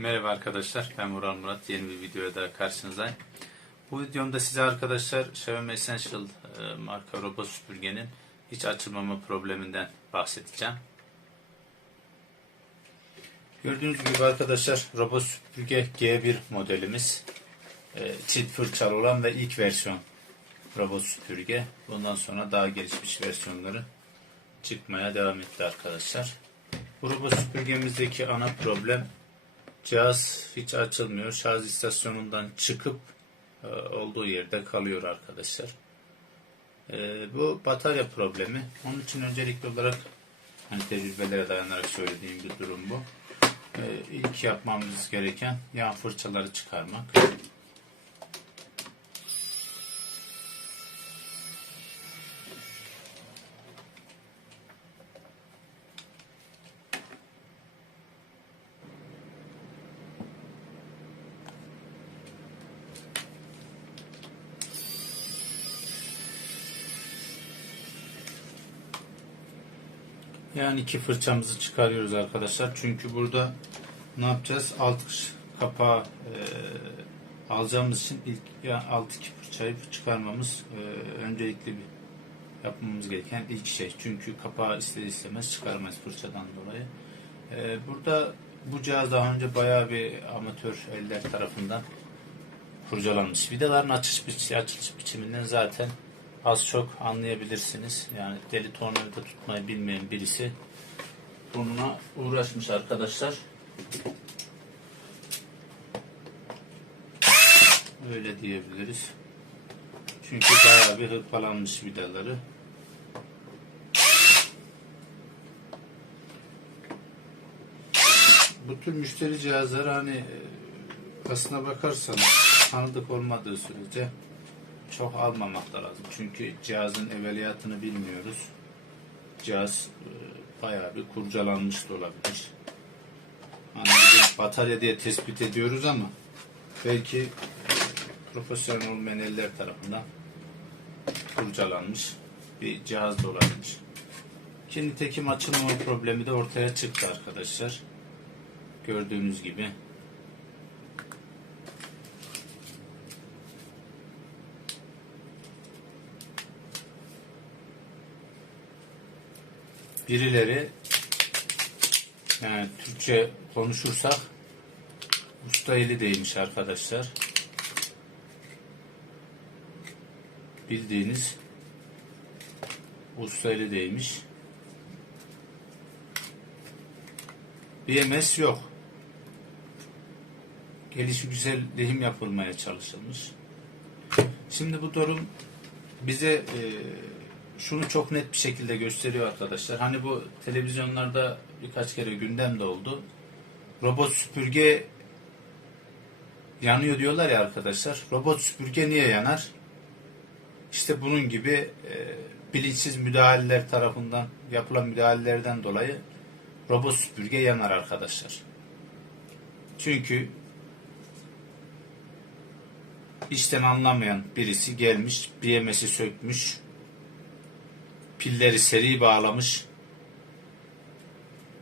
Merhaba arkadaşlar, ben Vural Murat. Yeni bir videoya daha karşınızdayım. Bu videomda size arkadaşlar Xiaomi Essential marka robot süpürgenin hiç açılmama probleminden bahsedeceğim. Gördüğünüz gibi arkadaşlar robot süpürge G1 modelimiz. Çift fırçalı olan ve ilk versiyon robot süpürge. Bundan sonra daha gelişmiş versiyonları çıkmaya devam etti arkadaşlar. Bu robot süpürgemizdeki ana problem, cihaz hiç açılmıyor. Şarj istasyonundan çıkıp olduğu yerde kalıyor arkadaşlar. Bu batarya problemi. Onun için öncelikli olarak tecrübelere dayanarak söylediğim bir durum bu. İlk yapmamız gereken yağ fırçaları çıkarmak. Yani iki fırçamızı çıkarıyoruz arkadaşlar. Çünkü burada ne yapacağız? Alt kapağı alacağımız için alt iki fırçayı çıkarmamız öncelikli bir yapmamız gereken ilk şey. Çünkü kapağı ister istemez çıkarmayız fırçadan dolayı. Burada bu cihaz daha önce bayağı bir amatör eller tarafından kurcalanmış. Vidaların açılış biçiminden zaten az çok anlayabilirsiniz. Yani deli tornavida tutmayı bilmeyen birisi bununla uğraşmış arkadaşlar. Öyle diyebiliriz. Çünkü bayağı bir hırpalanmış vidaları. Bu tür müşteri cihazları aslına bakarsanız tanıdık olmadığı sürece çok almamak da lazım. Çünkü cihazın evveliyatını bilmiyoruz. Cihaz bayağı bir kurcalanmış da olabilir. Batarya diye tespit ediyoruz ama belki profesyonel olmayan eller tarafından kurcalanmış bir cihaz da olabilir. Nitekim açılmama problemi de ortaya çıktı arkadaşlar. Gördüğünüz gibi. Birileri, yani Türkçe konuşursak, usta eli değmiş arkadaşlar. Bildiğiniz usta eli değmiş. BMS yok. Gelişigüzel lehim yapılmaya çalışılmış. Şimdi bu durum bize şunu çok net bir şekilde gösteriyor arkadaşlar. Hani bu televizyonlarda birkaç kere gündemde oldu. Robot süpürge yanıyor diyorlar ya arkadaşlar. Robot süpürge niye yanar? İşte bunun gibi bilinçsiz müdahaleler tarafından yapılan müdahalelerden dolayı robot süpürge yanar arkadaşlar. Çünkü işten anlamayan birisi gelmiş, BMS'i sökmüş, pilleri seri bağlamış.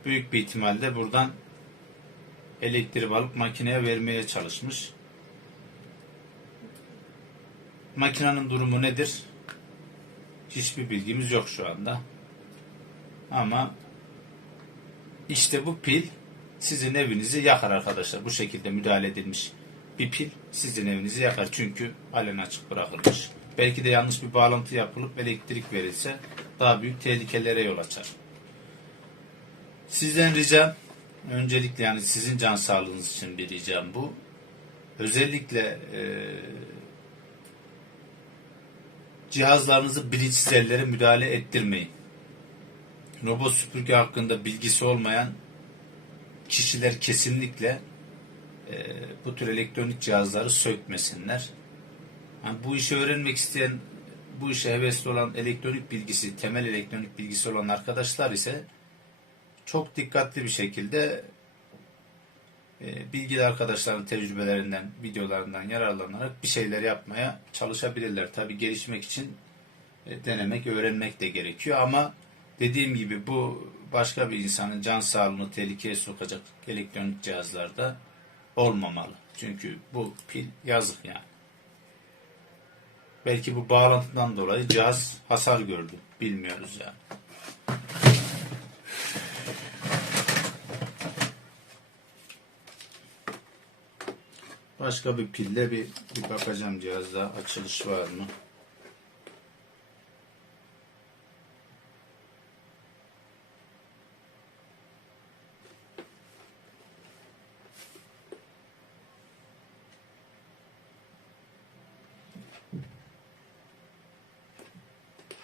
Büyük bir ihtimalle buradan elektriği alıp makineye vermeye çalışmış. Makinenin durumu nedir? Hiçbir bilgimiz yok şu anda. Ama işte bu pil sizin evinizi yakar arkadaşlar. Bu şekilde müdahale edilmiş bir pil sizin evinizi yakar. Çünkü halen açık bırakılmış. Belki de yanlış bir bağlantı yapılıp elektrik verilse daha büyük tehlikelere yol açar. Sizden ricam, öncelikle yani sizin can sağlığınız için bir ricam bu. Özellikle cihazlarınızı bilinçsiz ellere müdahale ettirmeyin. Robot süpürge hakkında bilgisi olmayan kişiler kesinlikle bu tür elektronik cihazları sökmesinler. Yani bu işi öğrenmek isteyen, bu işe hevesli olan, elektronik bilgisi, temel elektronik bilgisi olan arkadaşlar ise çok dikkatli bir şekilde bilgili arkadaşların tecrübelerinden, videolarından yararlanarak bir şeyler yapmaya çalışabilirler. Tabii gelişmek için denemek, öğrenmek de gerekiyor ama dediğim gibi bu başka bir insanın can sağlığını tehlikeye sokacak elektronik cihazlarda olmamalı. Çünkü bu pil yazık yani. Belki bu bağlantıdan dolayı cihaz hasar gördü. Bilmiyoruz yani. Başka bir pille bir bakacağım cihazda açılış var mı?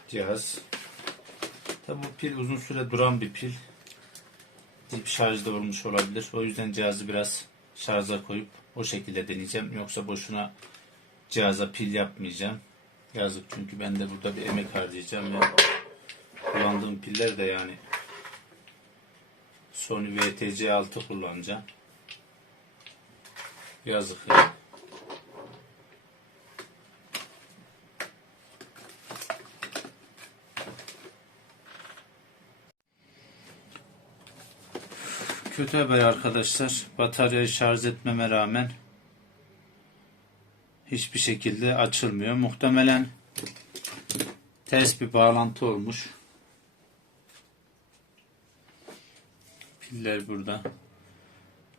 Cihaz. Tabi bu pil uzun süre duran bir pil. Dip şarjda olmuş olabilir. O yüzden cihazı biraz şarja koyup o şekilde deneyeceğim. Yoksa boşuna cihaza pil yapmayacağım. Yazık, çünkü ben de burada bir emek harcayacağım ve kullandığım piller de yani Sony VTC6 kullanacağım. Yazık yani. Kötü haber arkadaşlar. Bataryayı şarj etmeme rağmen hiçbir şekilde açılmıyor. Muhtemelen ters bir bağlantı olmuş. Piller burada.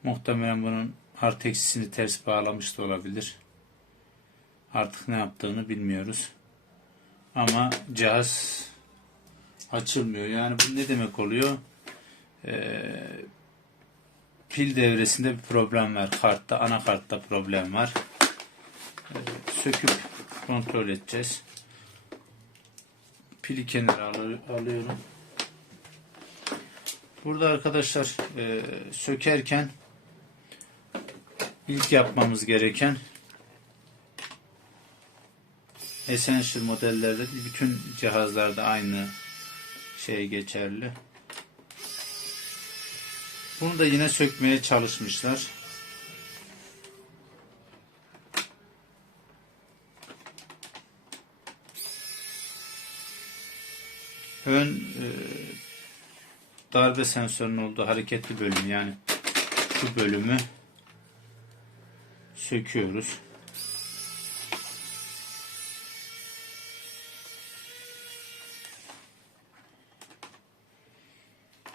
Muhtemelen bunun artı eksisini ters bağlamış da olabilir. Artık ne yaptığını bilmiyoruz. Ama cihaz açılmıyor. Yani bu ne demek oluyor? Pil devresinde bir problem var. Kartta, anakartta problem var. Söküp kontrol edeceğiz. Pili kenara alıyorum. Burada arkadaşlar sökerken ilk yapmamız gereken, Essential modellerde bütün cihazlarda aynı şey geçerli. Bunu da yine sökmeye çalışmışlar. Ön darbe sensörünün olduğu hareketli bölüm, yani şu bölümü söküyoruz.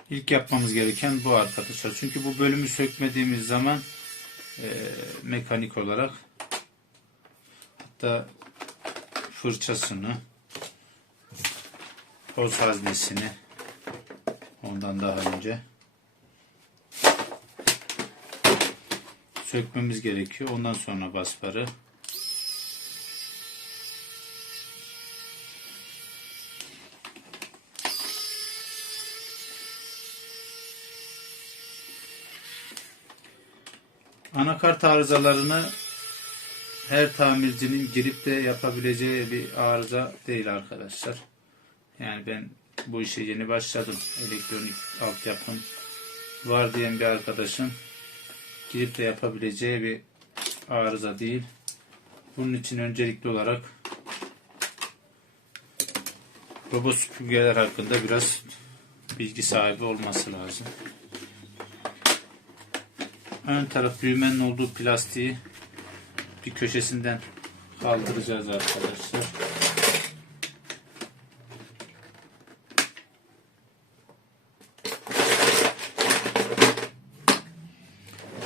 İlk yapmamız gereken bu arkadaşlar. Çünkü bu bölümü sökmediğimiz zaman mekanik olarak, hatta fırçasını, toz haznesini ondan daha önce sökmemiz gerekiyor. Ondan sonra basparı. Anakart arızalarını her tamircinin girip de yapabileceği bir arıza değil arkadaşlar. Yani ben bu işe yeni başladım. Elektronik altyapım var diyen bir arkadaşın girip de yapabileceği bir arıza değil. Bunun için öncelikli olarak robot süpürgeler hakkında biraz bilgi sahibi olması lazım. Ön taraf düğmenin olduğu plastiği bir köşesinden kaldıracağız arkadaşlar.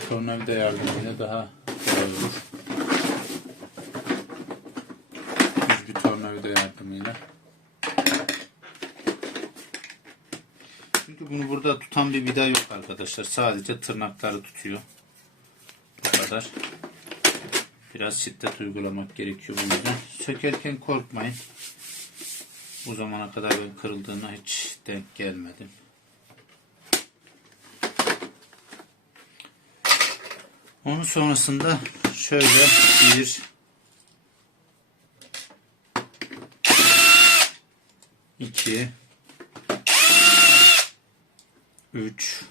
Tornavida yardımıyla daha kolay olur. Düz bir tornavida yardımıyla. Çünkü bunu burada tutan bir vida yok arkadaşlar. Sadece tırnakları tutuyor. Bu kadar. Biraz şiddet uygulamak gerekiyor bu yüzden. Sökerken korkmayın. Bu zamana kadar ben kırıldığına hiç denk gelmedim. Onun sonrasında şöyle 1 2 3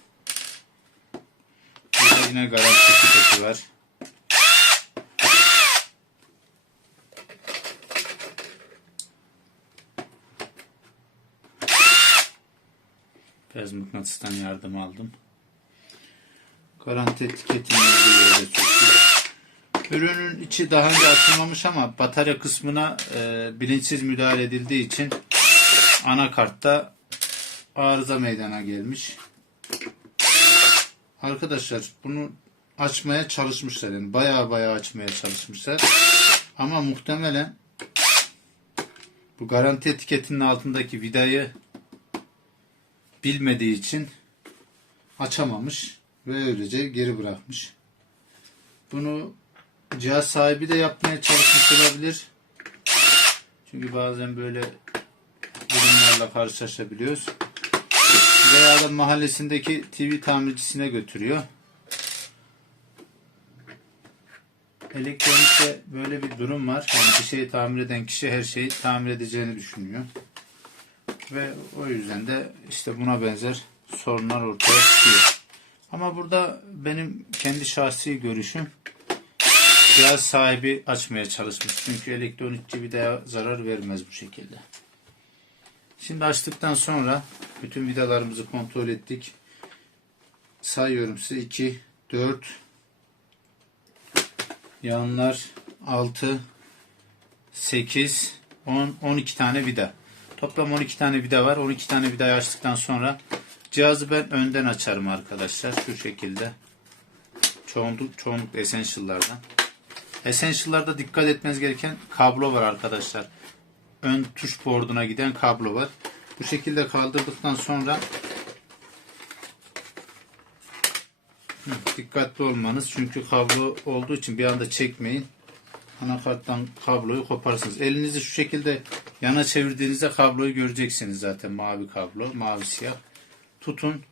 burada yine garanti tiketi var. Biraz mıknatıstan yardım aldım. Garanti etiketini yere söktük. Ürünün içi daha önce açılmamış ama batarya kısmına bilinçsiz müdahale edildiği için anakartta arıza meydana gelmiş. Arkadaşlar bunu açmaya çalışmışlar. Yani baya açmaya çalışmışlar. Ama muhtemelen bu garanti etiketinin altındaki vidayı bilmediği için açamamış ve öylece geri bırakmış. Bunu cihaz sahibi de yapmaya çalışmış olabilir. Çünkü bazen böyle durumlarla karşılaşabiliyoruz. Veya da mahallesindeki TV tamircisine götürüyor. Elektronikte böyle bir durum var. Yani bir şeyi tamir eden kişi her şeyi tamir edeceğini düşünüyor. Ve o yüzden de işte buna benzer sorunlar ortaya çıkıyor. Ama burada benim kendi şahsi görüşüm, cihaz sahibi açmaya çalışmış. Çünkü elektronikçi vidaya zarar vermez bu şekilde. Şimdi açtıktan sonra bütün vidalarımızı kontrol ettik. Sayıyorum size: 2, 4, yanlar 6, 8, 10, 12 tane vida. Toplam 12 tane vida var. 12 tane vidayı açtıktan sonra cihazı ben önden açarım arkadaşlar. Şu şekilde. Çoğunlukla Essential'lardan. Essential'larda dikkat etmeniz gereken kablo var arkadaşlar. Ön tuş boarduna giden kablo var. Bu şekilde kaldırdıktan sonra dikkatli olmanız. Çünkü kablo olduğu için bir anda çekmeyin. Anakarttan kabloyu koparsınız. Elinizi şu şekilde yana çevirdiğinizde kabloyu göreceksiniz zaten. Mavi kablo, mavi siyah. Tutun,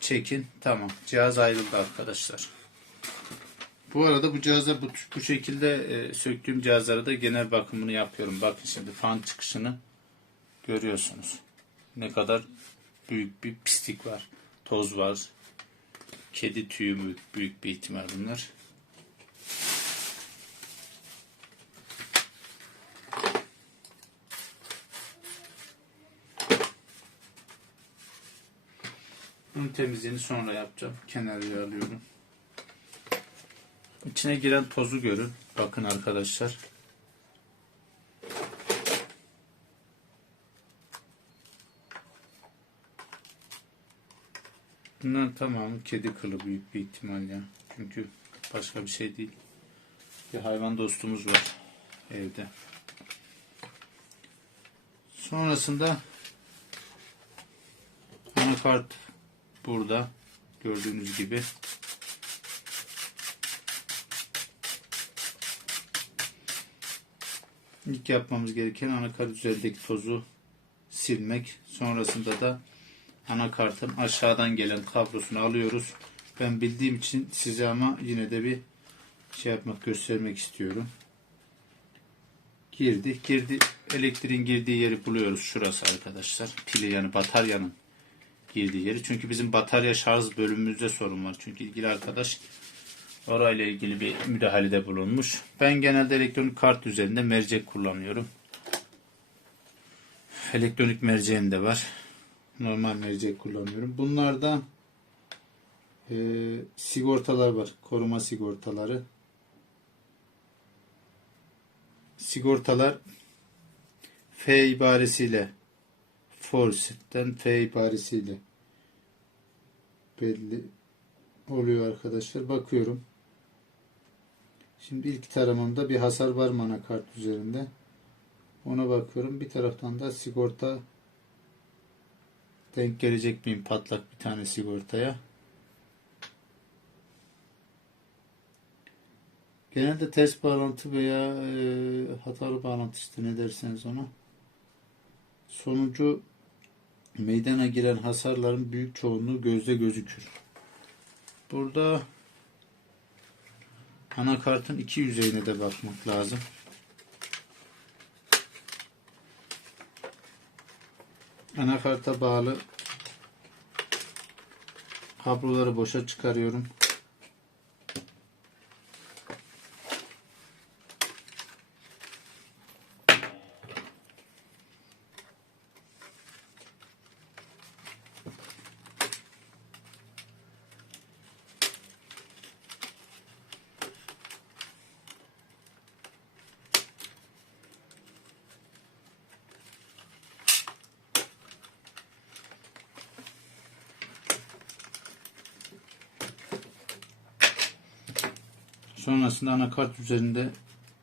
çekin. Tamam. Cihaz ayrıldı arkadaşlar. Bu arada bu cihazda bu şekilde söktüğüm cihazlara da genel bakımını yapıyorum. Bakın şimdi fan çıkışını görüyorsunuz. Ne kadar büyük bir pislik var. Toz var. Kedi tüyü büyük bir ihtimal bunlar. Bunun temizliğini sonra yapacağım. Kenarıya alıyorum. İçine giren tozu görün. Bakın arkadaşlar. Bunlar tamamı kedi kılı büyük bir ihtimal ya. Çünkü başka bir şey değil. Bir hayvan dostumuz var evde. Sonrasında anakart burada. Gördüğünüz gibi. İlk yapmamız gereken anakart üzerindeki tozu silmek. Sonrasında da anakartın aşağıdan gelen kablosunu alıyoruz. Ben bildiğim için size ama yine de bir göstermek istiyorum. Girdi. Elektriğin girdiği yeri buluyoruz. Şurası arkadaşlar. Pili, yani bataryanın girdiği yeri. Çünkü bizim batarya şarj bölümümüzde sorun var. Çünkü ilgili arkadaş orayla ilgili bir müdahalede bulunmuş. Ben genelde elektronik kart üzerinde mercek kullanıyorum. Elektronik merceğim de var. Normal mercek kullanıyorum. Bunlarda sigortalar var. Koruma sigortaları. Sigortalar F ibaresiyle, Force'den F ibaresiyle belli oluyor arkadaşlar. Bakıyorum. Şimdi ilk taramamda bir hasar var mı anakart üzerinde? Ona bakıyorum. Bir taraftan da sigorta denk gelecek miyim patlak bir tane sigortaya? Genelde ters bağlantı veya hatalı bağlantı, işte ne derseniz ona. Sonucu meydana giren hasarların büyük çoğunluğu gözle gözükür. Burada anakartın iki yüzeyine de bakmak lazım. Anakarta bağlı kabloları boşa çıkarıyorum. Sonrasında anakart üzerinde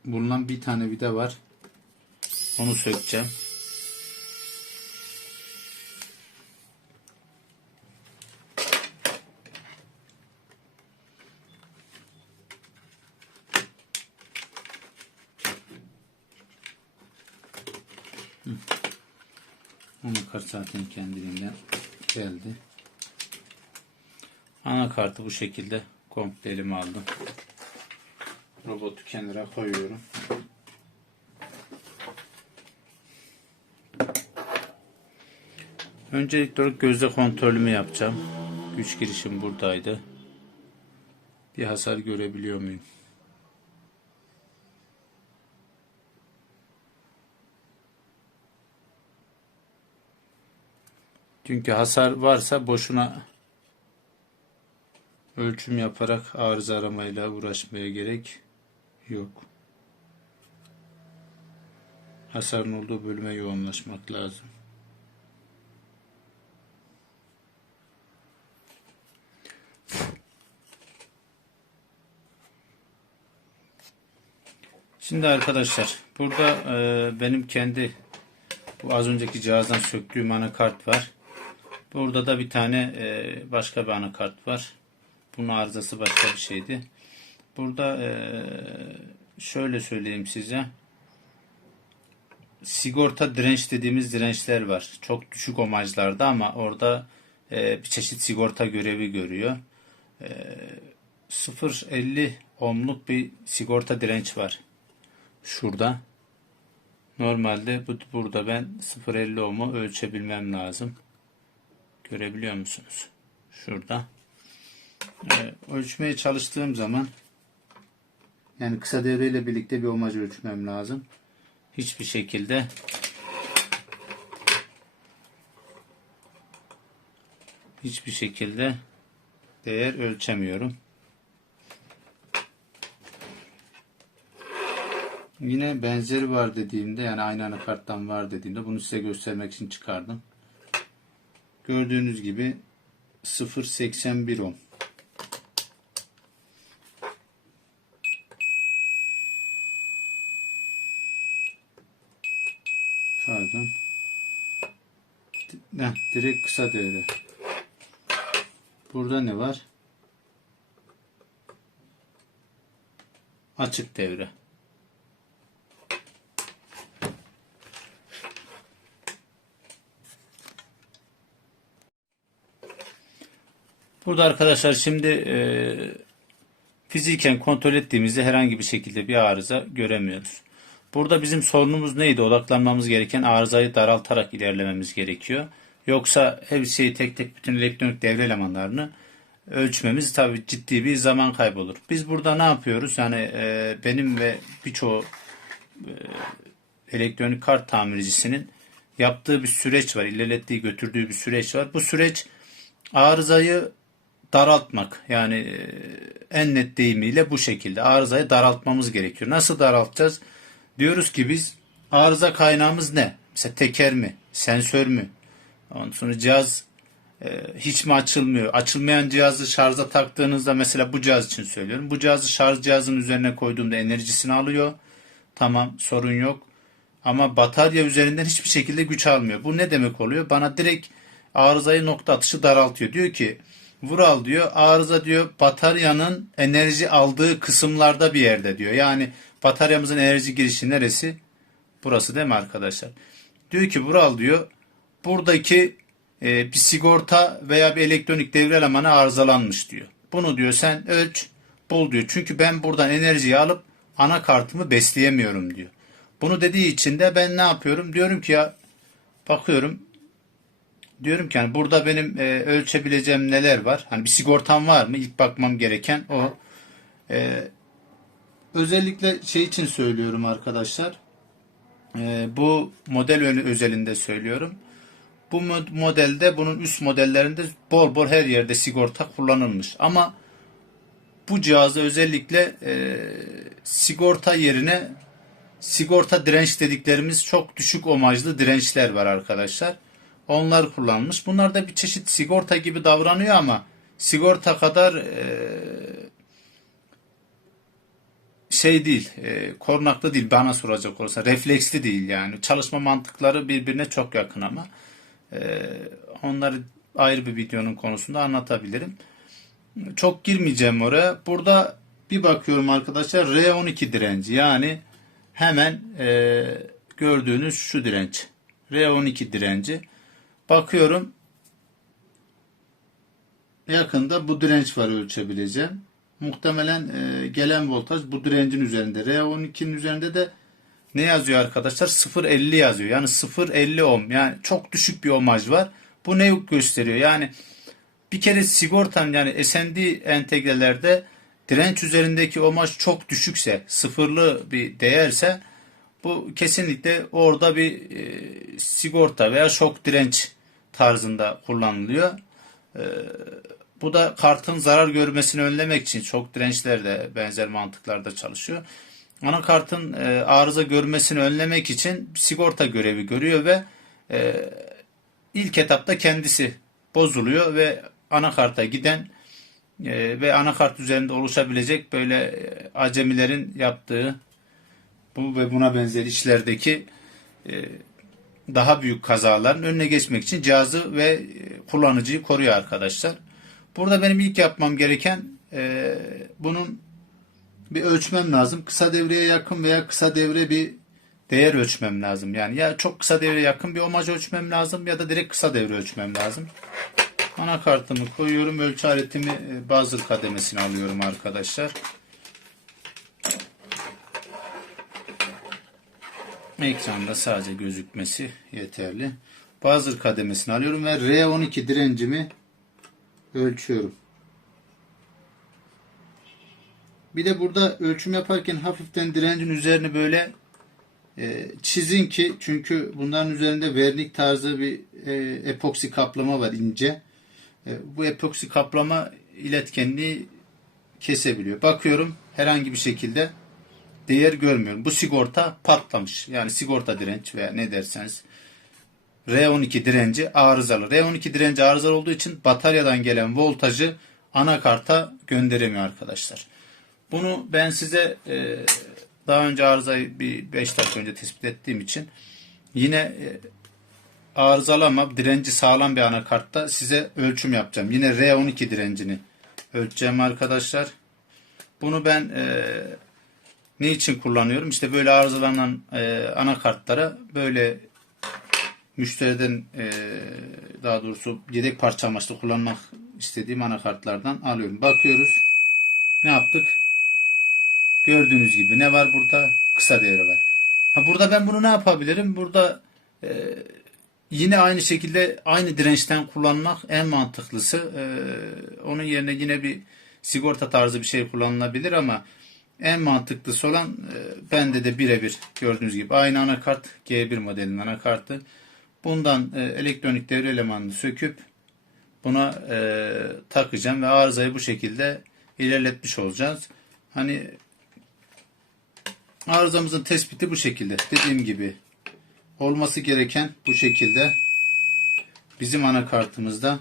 bulunan bir tane vida var. Onu sökeceğim. Anakart zaten kendiliğinden geldi. Anakartı bu şekilde komple elime aldım. Robotu kenara koyuyorum. Öncelikle olarak gözle kontrolümü yapacağım. Güç girişim buradaydı. Bir hasar görebiliyor muyum? Çünkü hasar varsa boşuna ölçüm yaparak arıza aramayla uğraşmaya gerek yok. Hasarın olduğu bölüme yoğunlaşmak lazım. Şimdi arkadaşlar burada benim kendi bu az önceki cihazdan söktüğüm anakart var. Burada da bir tane başka bir anakart var. Bunun arızası başka bir şeydi. Burada şöyle söyleyeyim size. Sigorta direnç dediğimiz dirençler var. Çok düşük ohmajlarda ama orada bir çeşit sigorta görevi görüyor. 0,50 ohmluk bir sigorta direnç var. Şurada. Normalde burada ben 0,50 ohmu ölçebilmem lazım. Görebiliyor musunuz? Şurada. Ölçmeye çalıştığım zaman yani kısa devreyle birlikte bir ohmaj ölçmem lazım. Hiçbir şekilde değer ölçemiyorum. Yine benzeri var dediğimde yani aynı anakarttan var dediğimde bunu size göstermek için çıkardım. Gördüğünüz gibi 0,81 ohm. Pardon. Direkt kısa devre. Burada ne var? Açık devre. Burada arkadaşlar şimdi fiziken kontrol ettiğimizde herhangi bir şekilde bir arıza göremiyoruz. Burada bizim sorunumuz neydi? Odaklanmamız gereken arızayı daraltarak ilerlememiz gerekiyor. Yoksa her şeyi tek tek bütün elektronik devre elemanlarını ölçmemiz tabii ciddi bir zaman kaybı olur. Biz burada ne yapıyoruz? Yani benim ve birçoğu elektronik kart tamircisinin yaptığı bir süreç var. İlerlettiği, götürdüğü bir süreç var. Bu süreç arızayı daraltmak. Yani en net deyimiyle bu şekilde. Arızayı daraltmamız gerekiyor. Nasıl daraltacağız? Diyoruz ki biz arıza kaynağımız ne? Mesela teker mi? Sensör mü? Ondan sonra cihaz hiç mi açılmıyor? Açılmayan cihazı şarja taktığınızda mesela bu cihaz için söylüyorum. Bu cihazı şarj cihazının üzerine koyduğumda enerjisini alıyor. Tamam, sorun yok. Ama batarya üzerinden hiçbir şekilde güç almıyor. Bu ne demek oluyor? Bana direkt arızayı nokta atışı daraltıyor. Diyor ki Vural diyor arıza diyor bataryanın enerji aldığı kısımlarda bir yerde diyor. Yani bataryamızın enerji girişi neresi? Burası değil mi arkadaşlar? Diyor ki Vural diyor buradaki bir sigorta veya bir elektronik devre elemanı arızalanmış diyor. Bunu diyor sen ölç bul diyor. Çünkü ben buradan enerjiyi alıp anakartımı besleyemiyorum diyor. Bunu dediği için de ben ne yapıyorum? Diyorum ki ya bakıyorum diyorum ki yani burada benim ölçebileceğim neler var? Hani bir sigortam var mı? İlk bakmam gereken o. Özellikle şey için söylüyorum arkadaşlar. Bu model özelinde söylüyorum. Bu modelde bunun üst modellerinde bol bol her yerde sigorta kullanılmış. Ama bu cihazda özellikle sigorta yerine sigorta direnç dediklerimiz çok düşük ohmajlı dirençler var arkadaşlar. Onlar kullanılmış. Bunlar da bir çeşit sigorta gibi davranıyor ama sigorta kadar şey değil, korunaklı değil bana soracak olursa, refleksli değil yani. Çalışma mantıkları birbirine çok yakın ama onları ayrı bir videonun konusunda anlatabilirim. Çok girmeyeceğim oraya. Burada bir bakıyorum arkadaşlar, R12 direnci, yani hemen gördüğünüz şu direnç. R12 direnci. Bakıyorum, yakında bu direnç var ölçebileceğim. Muhtemelen gelen voltaj bu direncin üzerinde. R12'nin üzerinde de ne yazıyor arkadaşlar? 0.50 yazıyor. Yani 0.50 ohm. Yani çok düşük bir ohmaj var. Bu ne gösteriyor? Yani bir kere sigortanın, yani SND entegrelerde direnç üzerindeki ohmaj çok düşükse, sıfırlı bir değerse, bu kesinlikle orada bir sigorta veya şok direnç tarzında kullanılıyor. Bu da kartın zarar görmesini önlemek için, çok dirençler de benzer mantıklarda çalışıyor. Anakartın arıza görmesini önlemek için sigorta görevi görüyor ve ilk etapta kendisi bozuluyor ve anakarta giden ve anakart üzerinde oluşabilecek böyle acemilerin yaptığı bu ve buna benzer işlerdeki daha büyük kazaların önüne geçmek için cihazı ve kullanıcıyı koruyor arkadaşlar. Burada benim ilk yapmam gereken bunun bir ölçmem lazım. Kısa devreye yakın veya kısa devre bir değer ölçmem lazım. Yani ya çok kısa devreye yakın bir ohmaj ölçmem lazım ya da direkt kısa devre ölçmem lazım. Anakartımı koyuyorum. Ölçü aletimi buzzer kademesine alıyorum arkadaşlar. Ekranda sadece gözükmesi yeterli. Buzzer kademesini alıyorum ve R12 direncimi ölçüyorum. Bir de burada ölçüm yaparken hafiften direncin üzerini böyle çizin ki, çünkü bunların üzerinde vernik tarzı bir epoksi kaplama var, ince. Bu epoksi kaplama iletkenliği kesebiliyor. Bakıyorum, herhangi bir şekilde değer görmüyorum. Bu sigorta patlamış. Yani sigorta direnç veya ne derseniz. R12 direnci arızalı. R12 direnci arızalı olduğu için bataryadan gelen voltajı anakarta gönderemiyor arkadaşlar. Bunu ben size daha önce arızayı bir 5 dakika önce tespit ettiğim için yine arızalı ama direnci sağlam bir anakartta size ölçüm yapacağım. Yine R12 direncini ölçeceğim arkadaşlar. Bunu ben ne için kullanıyorum? İşte böyle arızalanan anakartlara böyle müşteriden daha doğrusu yedek parça amaçlı kullanmak istediğim anakartlardan alıyorum. Bakıyoruz. Ne yaptık? Gördüğünüz gibi ne var burada? Kısa devre var. Burada ben bunu ne yapabilirim? Burada yine aynı şekilde aynı dirençten kullanmak en mantıklısı. Onun yerine yine bir sigorta tarzı bir şey kullanılabilir ama en mantıklısı olan bende de birebir gördüğünüz gibi aynı anakart, G1 modelinin anakartı. Bundan elektronik devre elemanını söküp buna takacağım ve arızayı bu şekilde ilerletmiş olacağız. Hani arızamızın tespiti bu şekilde. Dediğim gibi olması gereken bu şekilde. Bizim anakartımızda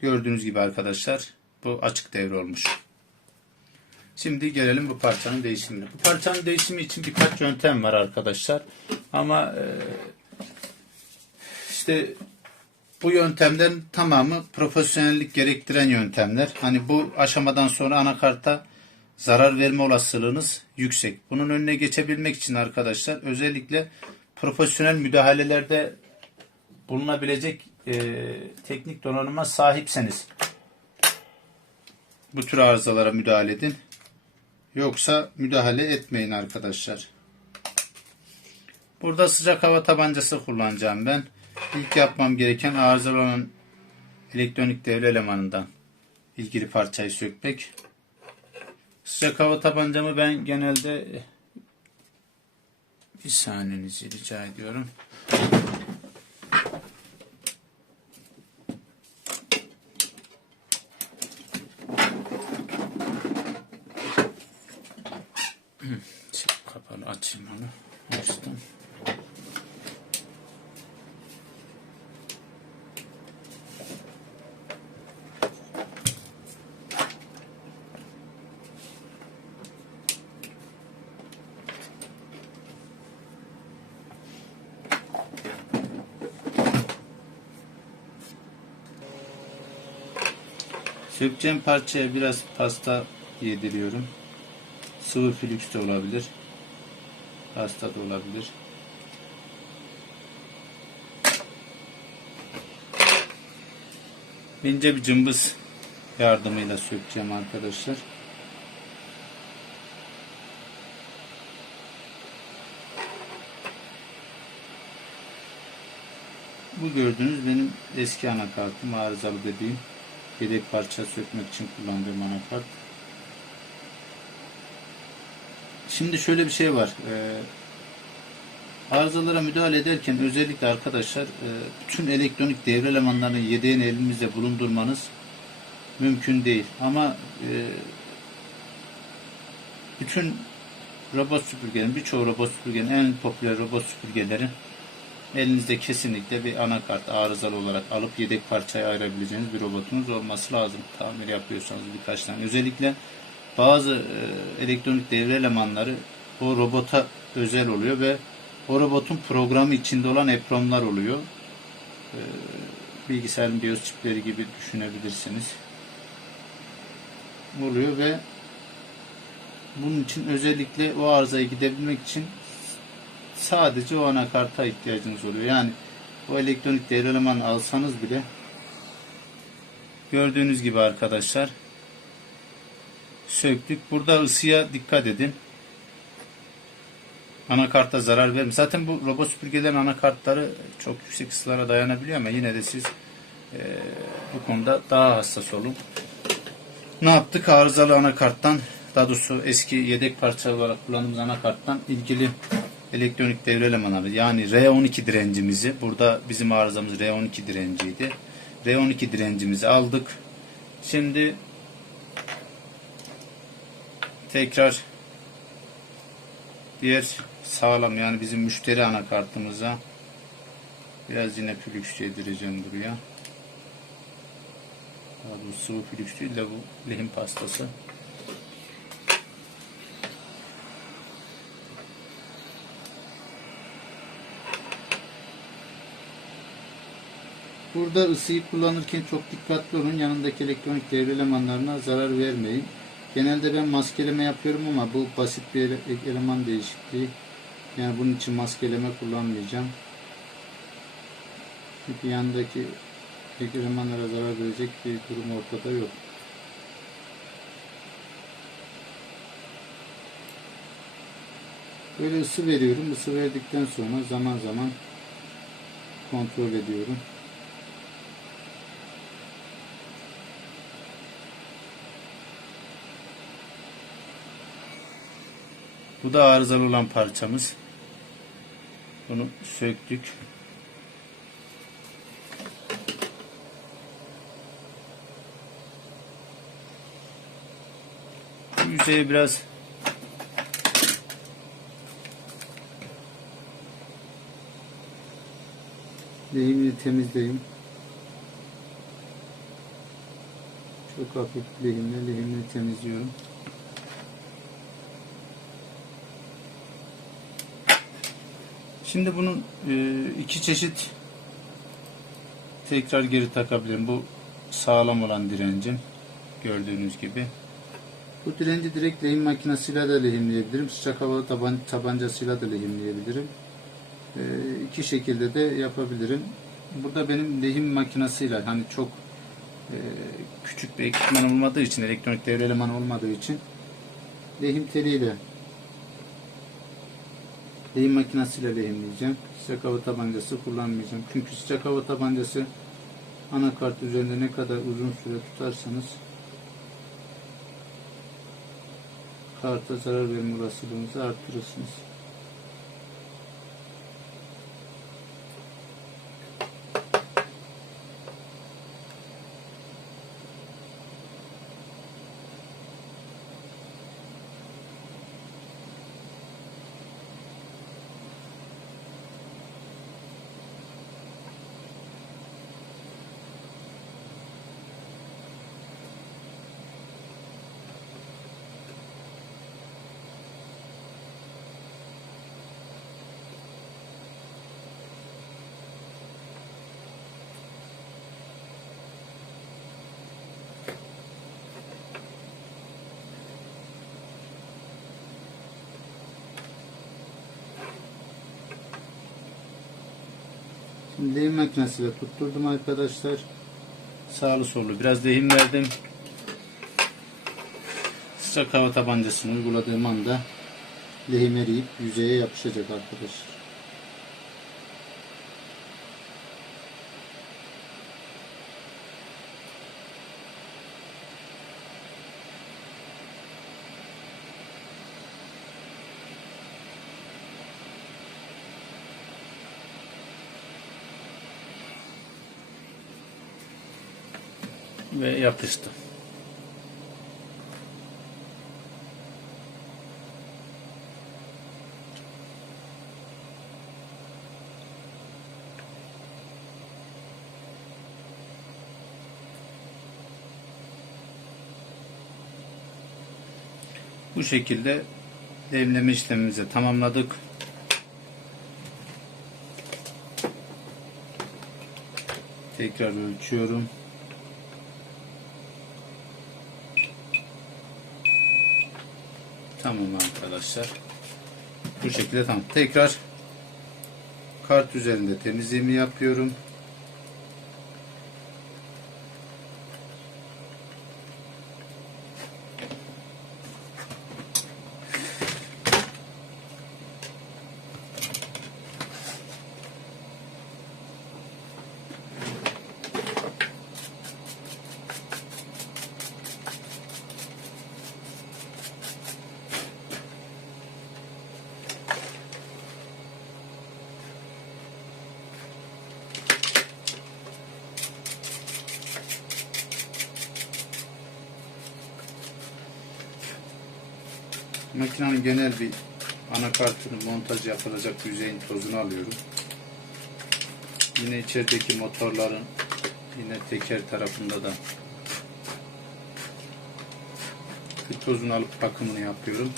gördüğünüz gibi arkadaşlar bu açık devre olmuş. Şimdi gelelim bu parçanın değişimine. Bu parçanın değişimi için birkaç yöntem var arkadaşlar. Ama işte bu yöntemlerin tamamı profesyonellik gerektiren yöntemler. Hani bu aşamadan sonra anakarta zarar verme olasılığınız yüksek. Bunun önüne geçebilmek için arkadaşlar özellikle profesyonel müdahalelerde bulunabilecek teknik donanıma sahipseniz bu tür arızalara müdahale edin. Yoksa müdahale etmeyin arkadaşlar. Burada sıcak hava tabancası kullanacağım ben. İlk yapmam gereken arızalı olan elektronik devre elemanından ilgili parçayı sökmek. Sıcak hava tabancamı ben genelde bir saniyenizi rica ediyorum. Kapalı, açayım onu. Açtım. Sökeceğim parçaya biraz pasta yediriyorum. Sıvı flüks de olabilir. Pasta da olabilir. İnce bir cımbız yardımıyla sökeceğim arkadaşlar. Bu gördüğünüz benim eski anakartım, arızalı dediğim, yedek parça sökmek için kullandığım anakart. Şimdi şöyle bir şey var. Arızalara müdahale ederken özellikle arkadaşlar bütün elektronik devre elemanlarının yedeğini elinizde bulundurmanız mümkün değil. Ama bütün robot süpürgelerin, birçoğu robot süpürgenin, en popüler robot süpürgelerin elinizde kesinlikle bir anakart arızalı olarak alıp yedek parçayı ayırabileceğiniz bir robotunuz olması lazım. Tamir yapıyorsanız birkaç tane. Özellikle bazı elektronik devre elemanları o robota özel oluyor ve o robotun programı içinde olan EPROM'lar oluyor. Bilgisayarın BIOS çipleri gibi düşünebilirsiniz. Oluyor ve bunun için özellikle o arızayı gidebilmek için sadece o anakarta ihtiyacınız oluyor. Yani o elektronik devre elemanı alsanız bile gördüğünüz gibi arkadaşlar söktük. Burada ısıya dikkat edin. Anakarta zarar vermeyin. Zaten bu robot süpürgelerin anakartları çok yüksek ısılara dayanabiliyor ama yine de siz bu konuda daha hassas olun. Ne yaptık? Arızalı anakarttan, daha doğrusu eski yedek parça olarak kullandığımız anakarttan ilgili elektronik devre elemanları, yani R12 direncimizi, burada bizim arızamız R12 direnciydi. R12 direncimizi aldık. Şimdi tekrar diğer sağlam, yani bizim müşteri anakartımıza biraz yine flüks yedireceğim buraya. Bu sıvı flüks değil de bu lehim pastası. Burada ısıyı kullanırken çok dikkatli olun. Yanındaki elektronik devre elemanlarına zarar vermeyin. Genelde ben maskeleme yapıyorum ama bu basit bir eleman değişikliği. Yani bunun için maskeleme kullanmayacağım. Çünkü yanındaki elemanlara zarar verecek bir durum ortada yok. Böyle ısı veriyorum. Isı verdikten sonra zaman zaman kontrol ediyorum. Bu da arızalı olan parçamız. Bunu söktük. Yüzeye biraz lehimle temizleyeyim. Çok hafif lehimle temizliyorum. Şimdi bunun iki çeşit tekrar geri takabilirim. Bu sağlam olan direncim. Gördüğünüz gibi. Bu direnci direkt lehim makinesiyle de lehimleyebilirim. Sıcak hava tabancasıyla da lehimleyebilirim. İki şekilde de yapabilirim. Burada benim lehim makinesiyle, hani çok küçük bir ekipman olmadığı için, elektronik devre elemanı olmadığı için lehim teliyle, lehim makinesiyle lehimleyeceğim. Sıcak hava tabancası kullanmayacağım. Çünkü sıcak hava tabancası anakart üzerinde ne kadar uzun süre tutarsanız karta zarar verme olasılığınızı artırırsınız. Lehim makinesiyle tutturdum arkadaşlar. Sağlı sollu biraz lehim verdim. Sıcak hava tabancasını uyguladığım anda lehim eriyip yüzeye yapışacak arkadaşlar. Ve yapıştı. Bu şekilde lehimleme işlemimizi tamamladık. Tekrar ölçüyorum. Tamam arkadaşlar. Bu şekilde tamam. Tekrar kart üzerinde temizliğimi yapıyorum. Makinenin genel bir anakartını montaj yapılacak yüzeyin tozunu alıyorum. Yine içerideki motorların yine teker tarafında da bir tozunu alıp bakımını yapıyorum.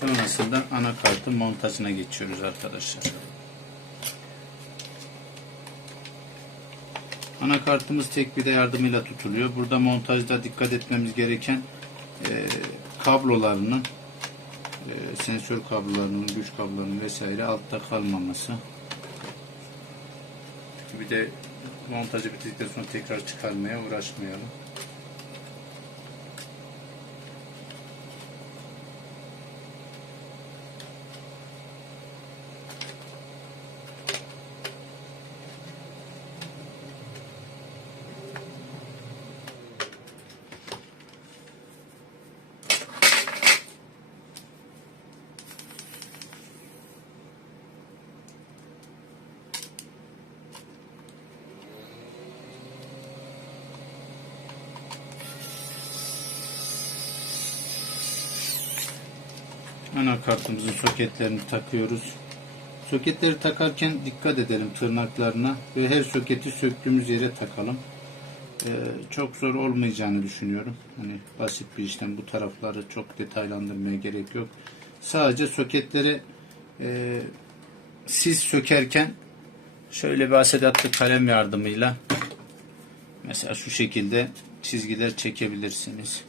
Sonrasında anakartın montajına geçiyoruz arkadaşlar. Anakartımız tek vida yardımıyla tutuluyor. Burada montajda dikkat etmemiz gereken kablolarının sensör kablolarının, güç kablolarının vesaire altta kalmaması. Bir de montajı bitirdikten sonra tekrar çıkarmaya uğraşmayalım. Anakartımızın soketlerini takıyoruz. Soketleri takarken dikkat edelim tırnaklarına ve her soketi söktüğümüz yere takalım. Çok zor olmayacağını düşünüyorum. Hani basit bir işlem. Bu tarafları çok detaylandırmaya gerek yok. Sadece soketleri siz sökerken şöyle bir asedatlı kalem yardımıyla mesela şu şekilde çizgiler çekebilirsiniz.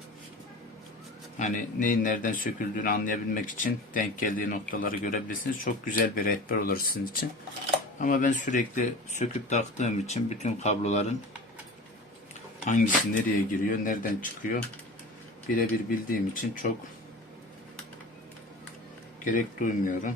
Hani neyin nereden söküldüğünü anlayabilmek için denk geldiği noktaları görebilirsiniz. Çok güzel bir rehber olur sizin için. Ama ben sürekli söküp taktığım için bütün kabloların hangisi nereye giriyor, nereden çıkıyor birebir bildiğim için çok gerek duymuyorum.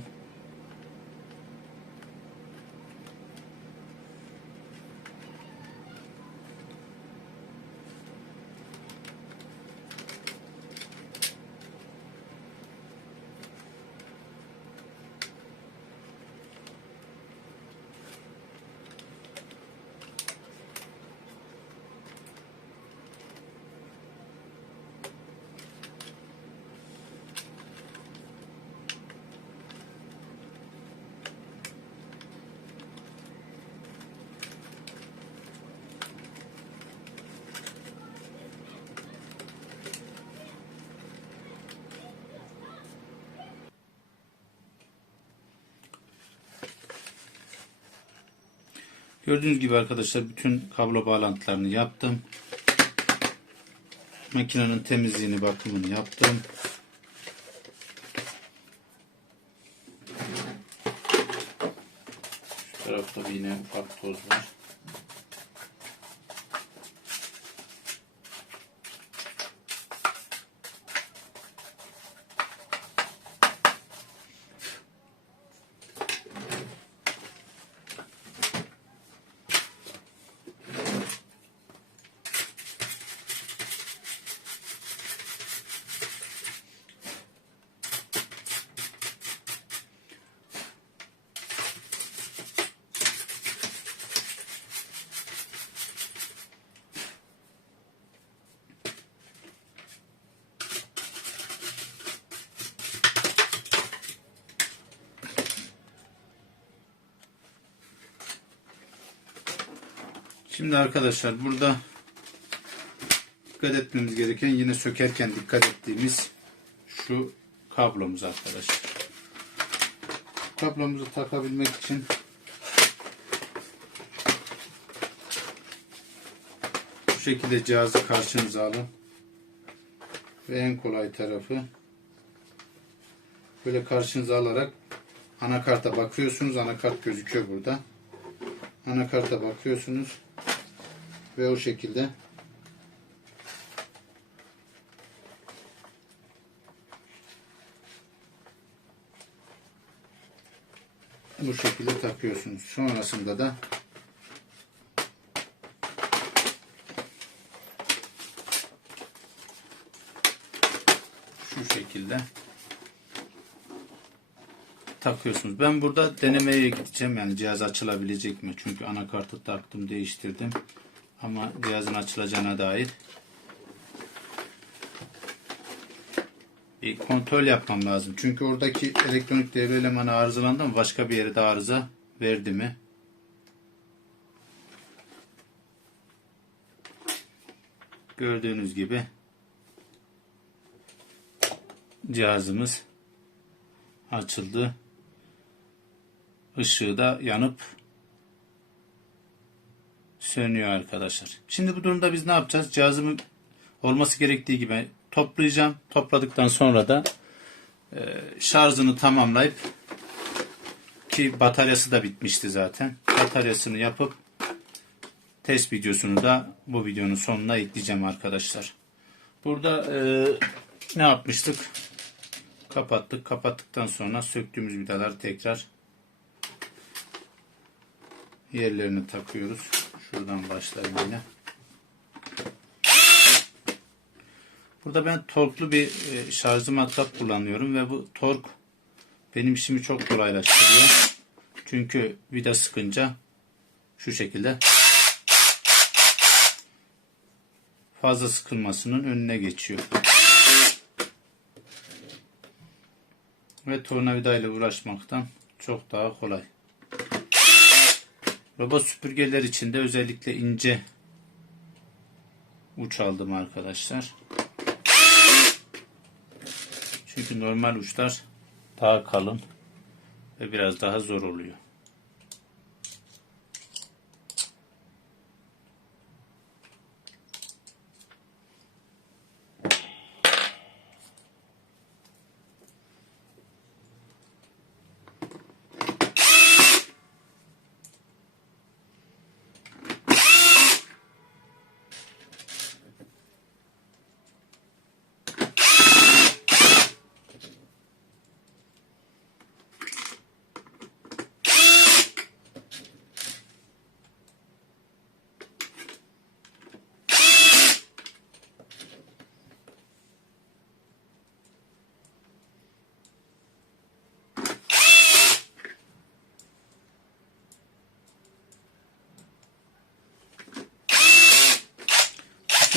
Gördüğünüz gibi arkadaşlar bütün kablo bağlantılarını yaptım. Makinenin temizliğini, bakımını yaptım. tarafta bir yine ufak toz var. Şimdi arkadaşlar burada dikkat etmemiz gereken, yine sökerken dikkat ettiğimiz şu kablomuz arkadaşlar. Kablomuzu takabilmek için bu şekilde cihazı karşınıza alın ve en kolay tarafı böyle karşınıza alarak anakarta bakıyorsunuz. Anakart gözüküyor burada. Anakarta bakıyorsunuz ve o şekilde bu şekilde takıyorsunuz. Sonrasında da şu şekilde takıyorsunuz. Ben burada denemeye gideceğim, yani cihaz açılabilecek mi? Çünkü anakartı taktım, değiştirdim. Ama cihazın açılacağına dair bir kontrol yapmam lazım. Çünkü oradaki elektronik devre elemanı arızalandı mı, başka bir yere de arıza verdi mi? Gördüğünüz gibi cihazımız açıldı. Işığı da yanıp sönüyor arkadaşlar. Şimdi bu durumda biz ne yapacağız? Cihazımı olması gerektiği gibi toplayacağım. Topladıktan sonra da şarjını tamamlayıp, ki bataryası da bitmişti zaten, bataryasını yapıp test videosunu da bu videonun sonuna ekleyeceğim arkadaşlar. Burada ne yapmıştık? Kapattık. Kapattıktan sonra söktüğümüz vidaları tekrar yerlerine takıyoruz. Şuradan başlayayım yine. Burada ben torklu bir şarjlı matkap kullanıyorum ve bu tork benim işimi çok kolaylaştırıyor. Çünkü vida sıkınca şu şekilde fazla sıkılmasının önüne geçiyor. Ve tornavida ile uğraşmaktan çok daha kolay. Robot süpürgeler için de özellikle ince uç aldım arkadaşlar. Çünkü normal uçlar daha kalın ve biraz daha zor oluyor.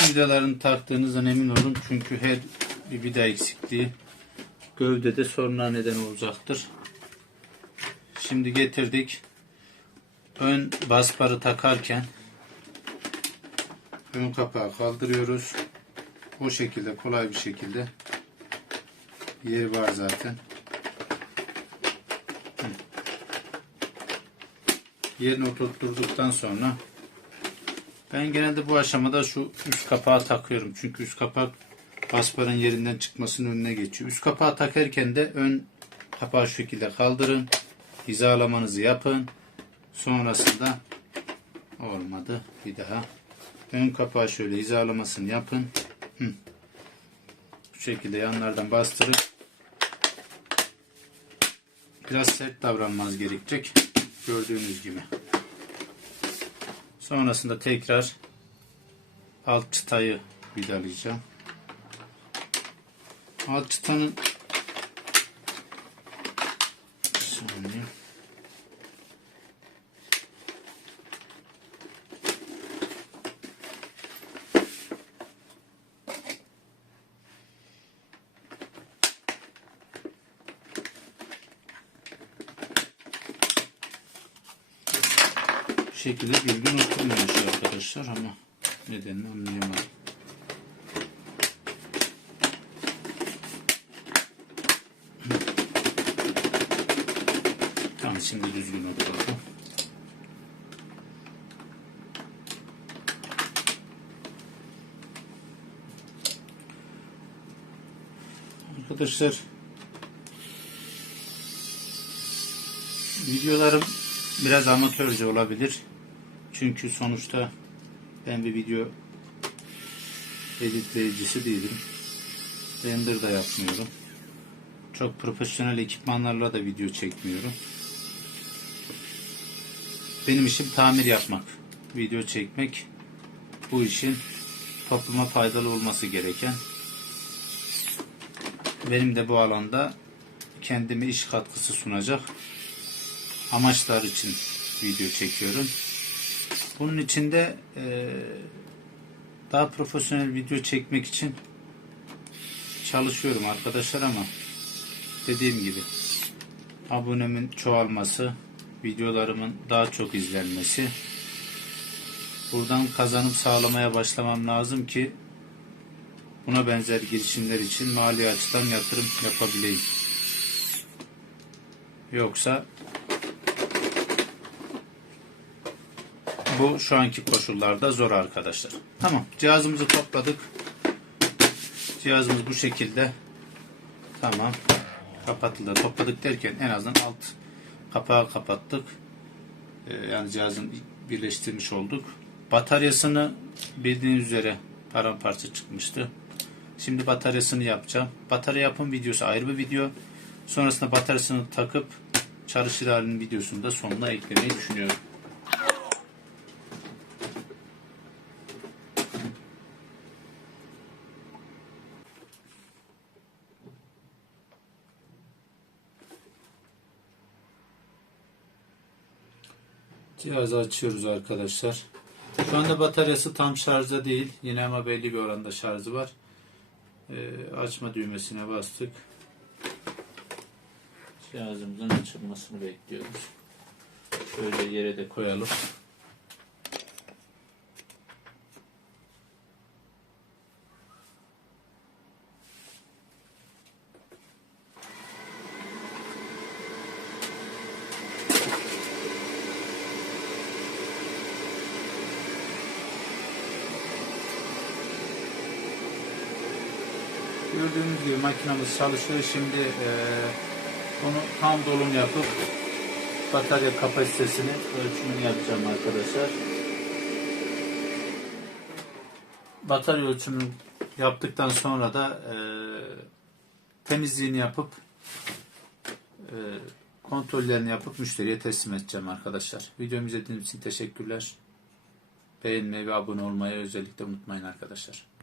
Vidalarını taktığınızdan emin olun. Çünkü her bir vida eksikliği gövdede soruna neden olacaktır. Şimdi getirdik. Ön basparı takarken ön kapağı kaldırıyoruz. O şekilde, kolay bir şekilde, yeri var zaten. Yerine oturtturduktan sonra ben genelde bu aşamada şu üst kapağı takıyorum. Çünkü üst kapak basparın yerinden çıkmasının önüne geçiyor. Üst kapağı takarken de ön kapağı şu şekilde kaldırın. Hizalamanızı yapın. Sonrasında olmadı. Bir daha ön kapağı şöyle hizalamasını yapın. Bu şekilde yanlardan bastırın. Biraz sert davranmanız gerekecek. Gördüğünüz gibi. Sonrasında tekrar alt çıtayı vidalayacağım. Alt çıtanın bu şekilde düzgün oturmuyor arkadaşlar ama nedenini anlayamadım. Tamam, şimdi düzgün oturdu. Arkadaşlar, videolarım biraz amatörce olabilir. Çünkü sonuçta ben bir video editleyicisi değilim. Render da yapmıyorum. Çok profesyonel ekipmanlarla da video çekmiyorum. Benim işim tamir yapmak, video çekmek. Bu işin topluma faydalı olması gereken. Benim de bu alanda kendime iş katkısı sunacak amaçlar için video çekiyorum. Bunun için de daha profesyonel video çekmek için çalışıyorum arkadaşlar ama dediğim gibi abonemin çoğalması, videolarımın daha çok izlenmesi, buradan kazanım sağlamaya başlamam lazım ki buna benzer girişimler için mali açıdan yatırım yapabileyim. Yoksa bu şu anki koşullarda zor arkadaşlar. Tamam, cihazımızı topladık. Cihazımız bu şekilde. Tamam. Kapatıldı. Topladık derken en azından alt kapağı kapattık. Yani cihazın birleştirmiş olduk. Bataryasını bildiğiniz üzere paramparça çıkmıştı. Şimdi bataryasını yapacağım. Batarya yapım videosu ayrı bir video. Sonrasında bataryasını takıp çalışır halinin videosunu da sonuna eklemeyi düşünüyorum. Cihazı açıyoruz arkadaşlar. Şu anda bataryası tam şarjda değil. Yine ama belli bir oranda şarjı var. Açma düğmesine bastık. Cihazımızın açılmasını bekliyoruz. Şöyle yere de koyalım. Gördüğünüz gibi makinamız çalışıyor. Şimdi bunu tam dolum yapıp batarya kapasitesini ölçümünü yapacağım arkadaşlar. Batarya ölçümünü yaptıktan sonra da temizliğini yapıp kontrollerini yapıp müşteriye teslim edeceğim arkadaşlar. Videomu izlediğiniz için teşekkürler. Beğenmeyi ve abone olmayı özellikle unutmayın arkadaşlar.